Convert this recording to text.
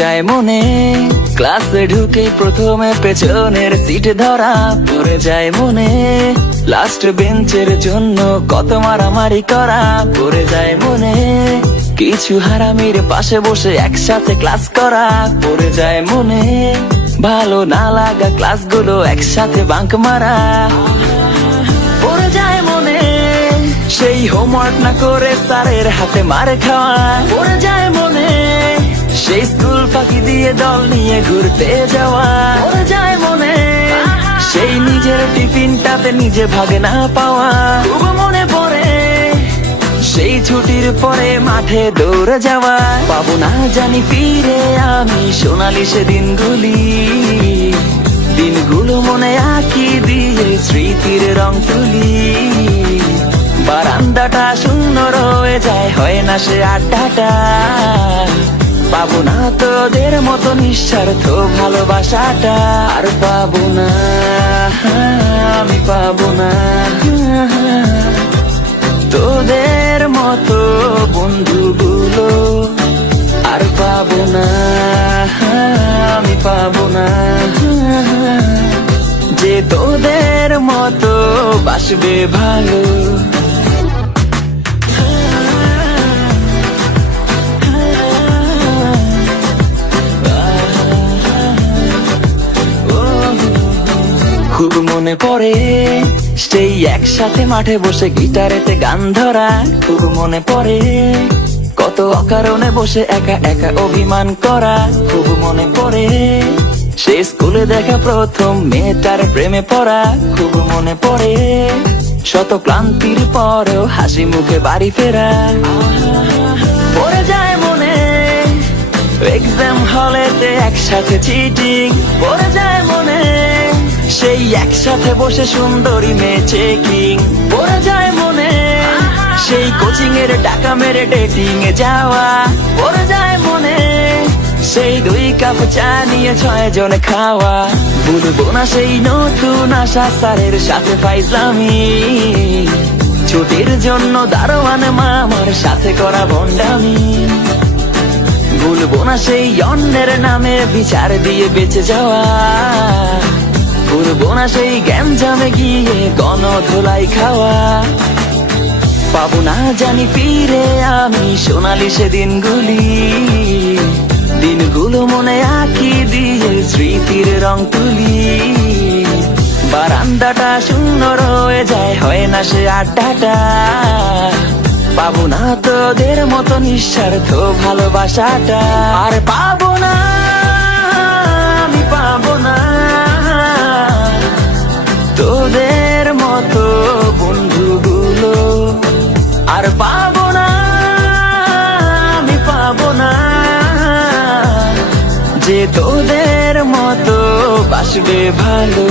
যায় মনে ক্লাসে ঢুকে প্রথমে পেছনের সিট ধরা পড়ে যায় মনে লাস্ট বেঞ্চের জন্য কত মারামারি করা পড়ে যায় মনে কিছু হারামির পাশে বসে একসাথে ক্লাস করা পড়ে যায় মনে ভালো না লাগা ক্লাসগুলো একসাথে বাঙ্ক মারা পড়ে যায় মনে সেই হোমওয়ার্ক না করে স্যারের হাতে মার খাওয়া পড়ে যায় মনে সেই স্কুল ফাঁকি দিয়ে দল নিয়ে ঘুরতে যাওয়া পড়ে যায় মনে সেই নিজের টিফিনটাতে নিজে ভাগে না পাওয়া খুব মনে পড়ে সেই ছুটির পরে মাঠে দৌড়ে যাওয়া পাবো না জানি ফিরে আমি সোনালি সে দিনগুলো মনে আঁকি দিয়ে স্মৃতির রং তুলি বারান্দাটা শূন্য রয়ে যায় হয় না সে আড্ডাটা পাবো না তোদের মতো নিঃস্বার্থ ভালোবাসাটা আর পাবো না আমি পাবো না তোদের মতো বন্ধুগুলো আর পাবো না আমি পাবো না যে তোদের মতো বাসবে ভালো খুব মনে পড়ে সেই একসাথে মাঠে বসে গিটারেতে গান ধরা খুব মনে পড়ে কত অকারণে বসে একা একা অভিমান করা খুব মনে পড়ে সেই স্কুলে দেখা প্রথম মেয়েটার প্রেমে পড়া খুব মনে পড়ে শত ক্লান্তির পরেও হাসি মুখে বাড়ি ফেরা পড়ে যায় মনে এক্সাম হলেতে একসাথে চিটিং পড়ে যায় মনে সেই একসাথে বসে সুন্দরী মেয়ে চেকিং পড়ে যায় মনে সেই কোচিং এর টাকা মেরে ডেটিং এ যাওয়া পড়ে যায় মনে সেই 2 কাপ চা নিয়ে 6 জনে খাওয়া ভুলবো না সেই নতুন আশা স্যারের সাথে ফাইজলামি ছুটির জন্য দারোয়ান মামার সাথে করা ভণ্ডামি ভুলবো না সেই অন্যের নামে বিচার দিয়ে বেঁচে যাওয়া ভুলবো না সেই গ্যাঞ্জামে গিয়ে গণধোলাই খাওয়া পাবো না জানি ফিরে আমি সোনালি সে দিনগুলো মনে আঁকি দিয়ে স্মৃতির রং তুলি বারান্দাটা শূন্য রয়ে যায় হয় না সে আড্ডাটা পাবো না তোদের মতো নিঃস্বার্থ ভালোবাসাটা আর পাবো না আমি পাবো না তোদের মতো বন্ধুগুলো আর পাবো না আমি পাবো না যে তোদের মতো বাসবে ভালো।